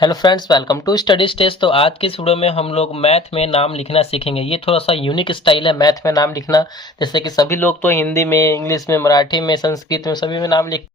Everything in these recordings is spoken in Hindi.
Hello friends, welcome to study stage. तो आज की इस वीडियो में हम लोग मैथ में नाम लिखना सीखेंगे। ये थोड़ा सा यूनिक स्टाइल है मैथ में नाम लिखना। जैसे कि सभी लोग तो हिंदी में, इंग्लिश में, मराठी में, संस्कृत में सभी में नाम लिख,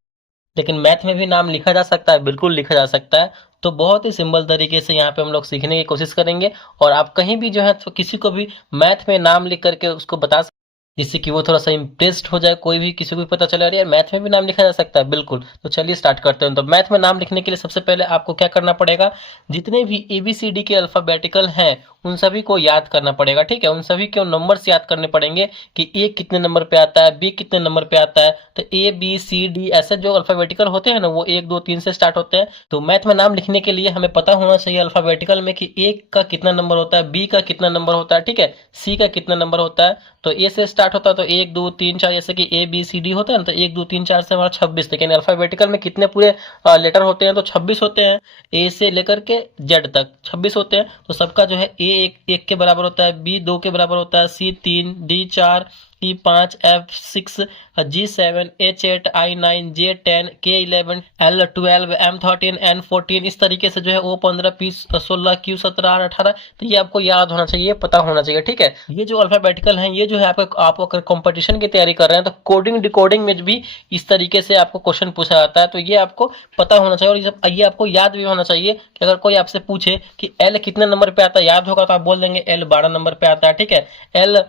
लेकिन मैथ में भी नाम लिखा जा सकता है, बिल्कुल लिखा जा सकता है। तो बहुत ही सिंपल तरीके से यहाँ पे हम लोग सीखने की कोशिश करेंगे। और आप कहीं भी जो है तो किसी को भी मैथ में नाम लिख करके उसको बता सकते, जिससे कि वो थोड़ा सा इम्प्रेस्ड हो जाए। कोई भी किसी को भी पता चले, अरे यार मैथ में भी नाम लिखा जा सकता है। बिल्कुल, तो चलिए स्टार्ट करते हैं। तो मैथ में नाम लिखने के लिए सबसे पहले आपको क्या करना पड़ेगा, जितने भी ABCD के अल्फाबेटिकल हैं उन सभी को याद करना पड़ेगा। ठीक है, उन सभी के नंबर्स याद करने पड़ेंगे कि ए कितने नंबर पे आता है, बी कितने नंबर पे आता है। तो A B C D ऐसे जो अल्फाबेटिकल होते हैं ना, वो 1 2 3 से स्टार्ट होते हैं। तो मैथ में नाम लिखने के लिए हमें पता होना चाहिए अल्फाबेटिकल में कि ए का कितना नंबर होता है, बी का कितना नंबर होता है, ठीक है, सी का कितना नंबर होता है। तो ए से स्टार्ट होता है तो 1 2 3 4, जैसे कि ABCD होता है ना, तो 1 2 3 4 से हमारा 26। लेकिन अल्फाबेटिकल में कितने पूरे लेटर होते हैं, तो 26 होते हैं। ए से लेकर के जेड तक 26 होते हैं। तो सबका जो है ए एक के बराबर होता है, बी 2 के बराबर होता है, सी 3, D 4, E 5, F 6, G 7, H 8, I 9, J 10, K 11, L 12, M 13, N 14। इस तरीके से जो है O 15, P 16, Q 17, R 18। तो ये आपको याद होना चाहिए, ये पता होना चाहिए। ठीक है, ये जो अल्फाबेटिकल हैं, ये जो है आपका, आप अगर कंपटीशन की तैयारी कर रहे हैं तो कोडिंग डिकोडिंग में भी इस तरीके से आपको क्वेश्चन पूछा जाता है। तो ये आपको पता होना चाहिए, और ये आपको याद भी होना चाहिए कि अगर कोई आपसे पूछे कि एल कितने नंबर पे आता है, याद होगा तो आप बोल देंगे एल 12 नंबर पे आता है। ठीक है, एल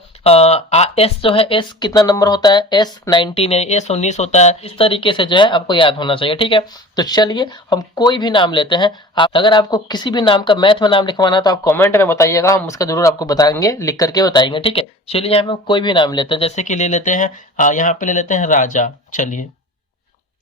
एस जो है, एस कितना नंबर होता है, एस 19 है, एस 19 होता है। इस तरीके से जो है आपको याद होना चाहिए। ठीक है, तो चलिए हम कोई भी नाम लेते हैं। आप अगर आपको किसी भी नाम का मैथ में नाम लिखवाना है तो आप कमेंट में बताइएगा, हम उसका जरूर आपको बताएंगे, लिख करके बताएंगे। ठीक है, चलिए यहाँ पे हम कोई भी नाम लेते हैं। जैसे कि ले लेते हैं, यहाँ पे ले लेते हैं राजा। चलिए,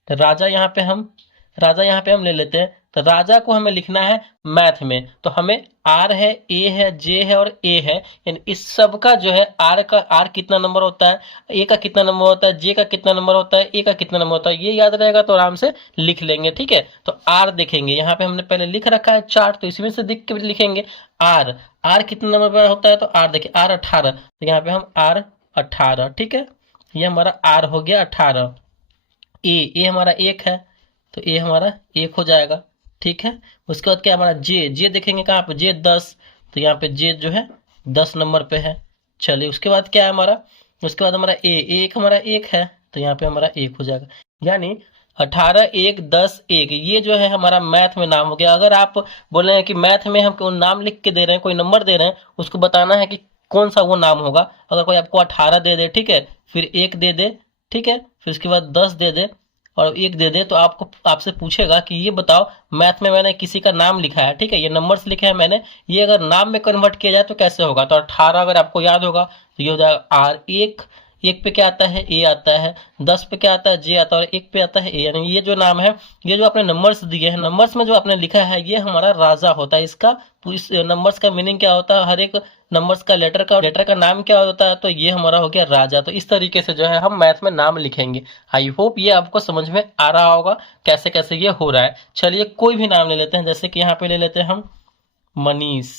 तो राजा यहाँ पे हम ले लेते हैं। तो राजा को हमें लिखना है मैथ में, तो हमें आर है, ए है, जे है और ए है। यानी इस सब का जो है आर कितना नंबर होता है, ए का कितना नंबर होता है, जे का कितना नंबर होता है, ए का कितना नंबर होता है, ये याद रहेगा तो आराम से लिख लेंगे। ठीक है, तो आर देखेंगे, यहाँ पे हमने पहले लिख रखा है चार्ट, तो इसी में से देख के लिखेंगे। आर आर कितना नंबर पर होता है, तो आर देखिए, आर 18। तो यहाँ पे हम आर 18, ठीक है, ये हमारा आर हो गया 18। ए हमारा एक है, तो ए हमारा एक हो जाएगा। ठीक है, उसके बाद क्या हमारा जे देखेंगे कहाँ पे, जे 10। तो यहाँ पे जे जो है 10 नंबर पे है। चलिए, उसके बाद क्या है हमारा, उसके बाद हमारा एक हमारा एक है, तो यहाँ पे हमारा एक हो जाएगा। यानी 18 1 10 1, ये जो है हमारा मैथ में नाम हो गया। अगर आप बोले हैं कि मैथ में हम कोई नाम लिख के दे रहे हैं, कोई नंबर दे रहे हैं, उसको बताना है कि कौन सा वो नाम होगा। अगर कोई आपको 18 दे दे, ठीक है, फिर एक दे दे, ठीक है, फिर उसके बाद 10 दे दे और एक दे दे, तो आपको आपसे पूछेगा कि ये बताओ मैथ में मैंने किसी का नाम लिखा है, ठीक है, ये नंबर्स लिखे हैं मैंने, ये अगर नाम में कन्वर्ट किया जाए तो कैसे होगा। तो 18 अगर आपको याद होगा तो ये हो जाएगा आर एक। एक पे क्या आता है, ए आता है। 10 पे क्या आता है, जे आता है। और एक पे आता है ए। यानी ये जो नाम है, ये जो आपने नंबर्स दिए हैं, नंबर्स में जो आपने लिखा है, ये हमारा राजा होता है। इसका तो इस नंबर्स का मीनिंग क्या होता है, हर एक नंबर्स का लेटर का नाम क्या होता है, तो ये हमारा हो गया राजा। तो इस तरीके से जो है हम मैथ में नाम लिखेंगे। आई होप ये आपको समझ में आ रहा होगा कैसे कैसे ये हो रहा है। चलिए कोई भी नाम ले लेते हैं, जैसे कि यहाँ पे ले लेते हैं हम मनीष।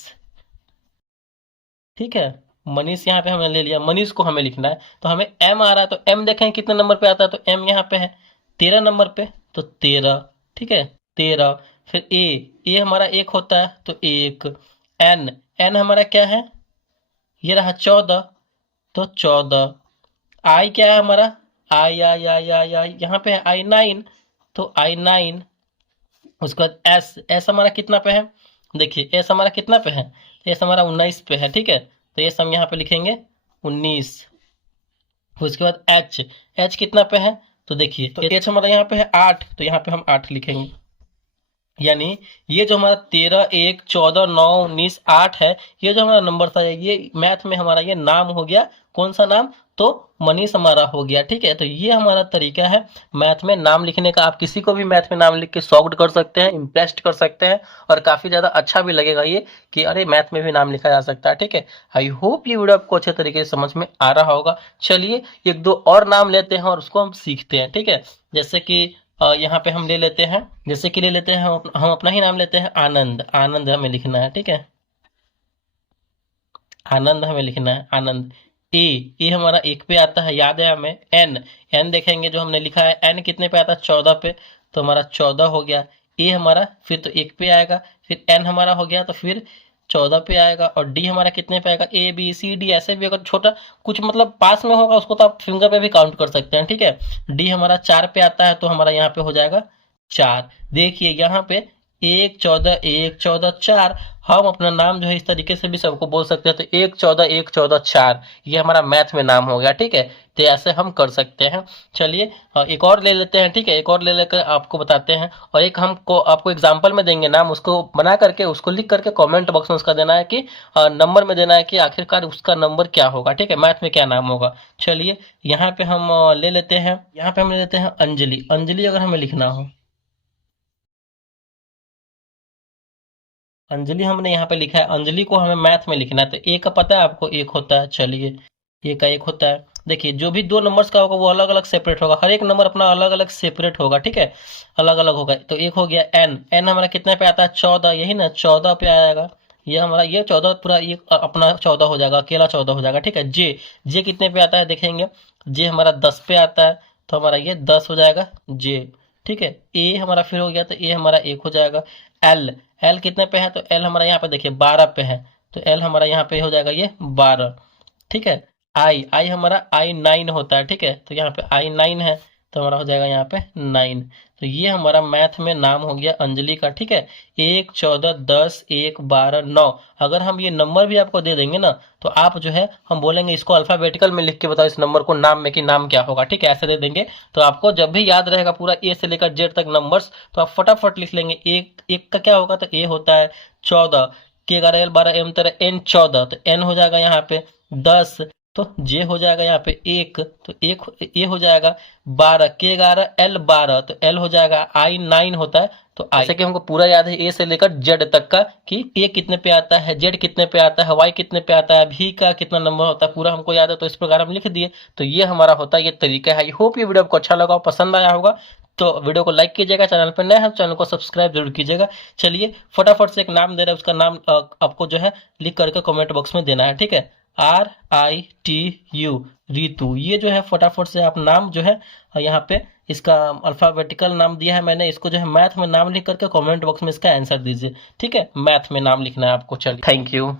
ठीक है, मनीष यहाँ पे हमने ले लिया, मनीष को हमें लिखना है। तो हमें एम आ रहा है, तो एम देखें कितने नंबर पे आता है, तो एम यहाँ पे है 13 नंबर पे, तो 13। ठीक है, 13। फिर ए हमारा एक होता है, तो एक। एन एन हमारा क्या है, ये रहा 14, तो 14। आई क्या है हमारा, आई यहाँ पे है I 9, तो I 9। उसके बाद एस हमारा कितना पे है, देखिए एस हमारा कितना पे है, एस हमारा 19 पे है। ठीक है, तो एस हम यहाँ पे लिखेंगे 19। उसके बाद एच कितना पे है, तो देखिए, तो एच हमारा यहाँ पे है 8, तो यहाँ पे हम 8 लिखेंगे। यानी ये जो हमारा 13 1 14 9 19 8 है, ये जो हमारा नंबर था, ये मैथ में हमारा ये नाम हो गया। कौन सा नाम, तो मनीष हमारा हो गया। ठीक है, तो ये हमारा तरीका है मैथ में नाम लिखने का। आप किसी को भी मैथ में नाम लिख के शॉक्ड कर सकते हैं, इम्प्रेस्ड कर सकते हैं, और काफी ज्यादा अच्छा भी लगेगा ये कि अरे मैथ में भी नाम लिखा जा सकता है। ठीक है, आई होप ये वीडियो आपको अच्छे तरीके से समझ में आ रहा होगा। चलिए एक दो और नाम लेते हैं और उसको हम सीखते हैं। ठीक है, जैसे कि यहाँ पे हम ले लेते हैं, जैसे कि ले लेते हैं हम अपना ही नाम लेते हैं, आनंद। आनंद हमें लिखना है। ठीक है, आनंद हमें लिखना है, आनंद। ए हमारा एक पे आता है, याद है हमें। एन एन देखेंगे जो हमने लिखा है, एन कितने पे आता है, 14 पे, तो हमारा 14 हो गया। ए हमारा फिर तो 1 पे आएगा, फिर एन हमारा हो गया तो फिर 14 पे आएगा, और डी हमारा कितने पे आएगा, ए बी सी डी ऐसे भी अगर छोटा कुछ मतलब पास में होगा उसको तो आप फिंगर पे भी काउंट कर सकते हैं, ठीक है। डी हमारा 4 पे आता है तो हमारा यहाँ पे हो जाएगा 4। देखिए यहाँ पे 1 14 1 14 4, हम अपना नाम जो है इस तरीके से भी सबको बोल सकते हैं, तो 1 14 1 14 4 ये हमारा मैथ में नाम हो गया, ठीक है। तो ऐसे हम कर सकते हैं। चलिए एक और ले लेते हैं, ठीक है, एक और ले लेकर आपको बताते हैं, और एक हमको आपको एग्जाम्पल में देंगे नाम, उसको बना करके उसको लिख करके कमेंट बॉक्स में उसका देना है कि नंबर में देना है कि आखिरकार उसका नंबर क्या होगा, ठीक है, मैथ में क्या नाम होगा। चलिए यहाँ पे हम ले लेते हैं, यहाँ पे हम ले लेते हैं अंजलि। अंजलि अगर हमें लिखना हो, अंजलि हमने यहाँ पे लिखा है, अंजलि को हमें मैथ में लिखना है, तो ए का पता है आपको, एक होता है, चलिए ए का एक होता है। देखिए जो भी दो नंबर्स का होगा वो अलग अलग सेपरेट होगा, हर एक नंबर अपना अलग अलग सेपरेट होगा, ठीक है, अलग अलग होगा। तो एक हो गया एन, एन हमारा कितने पे आता है, 14, यही ना, 14 पे आएगा। ये हमारा ये 14 पूरा ये अपना 14 हो जाएगा, अकेला 14 हो जाएगा, ठीक है। जे, जे कितने पे आता है देखेंगे, जे हमारा 10 पे आता है, तो हमारा ये 10 हो जाएगा जे, ठीक है। ए हमारा फिर हो गया, तो ए हमारा एक हो जाएगा। एल, एल कितने पे है, तो एल हमारा यहाँ पे देखिए 12 पे है, तो एल हमारा यहाँ पे हो जाएगा ये 12, ठीक है। आई, आई हमारा आई 9 होता है, ठीक है, तो यहाँ पे आई 9 है, तो हमारा हो जाएगा यहाँ पे 9। तो ये हमारा मैथ में नाम हो गया अंजलि का, ठीक है। 1 14 10 1 12 9, अगर हम ये नंबर भी आपको दे देंगे ना, तो आप जो है हम बोलेंगे इसको अल्फाबेटिकल में लिख के बताओ इस नंबर को नाम में कि नाम क्या होगा, ठीक है, ऐसे दे देंगे। तो आपको जब भी याद रहेगा पूरा ए से लेकर जेड तक नंबर्स, तो आप फटाफट लिख लेंगे। एक एक का क्या होगा, तो ए होता है 14, के 11 एल 12 एम तरह एन 14, तो एन हो जाएगा यहाँ पे 10, तो जे हो जाएगा यहाँ पे 1, तो एक ए हो जाएगा 12, के 11 एल 12, तो एल हो जाएगा आई 9 होता है, तो आई। जैसे कि हमको पूरा याद है ए से लेकर जेड तक का कि ए कितने पे आता है, जेड कितने पे आता है, वाई कितने पे आता है, भी का कितना नंबर होता है, पूरा हमको याद है, तो इस प्रकार हम लिख दिए। तो ये हमारा होता है, ये तरीका है। आई होप ये वीडियो आपको अच्छा लगा, पसंद आया होगा, तो वीडियो को लाइक कीजिएगा, चैनल पर नए हैं तो चैनल को सब्सक्राइब जरूर कीजिएगा। चलिए फटाफट से एक नाम दे रहा है, उसका नाम आपको जो है लिख करके कमेंट बॉक्स में देना है, ठीक है। RITU, रितु, ये जो है फटाफट से आप नाम जो है यहाँ पे इसका अल्फाबेटिकल नाम दिया है मैंने, इसको जो है मैथ में नाम लिख करके कमेंट बॉक्स में इसका आंसर दीजिए, ठीक है, मैथ में नाम लिखना है आपको। चलिए थैंक यू।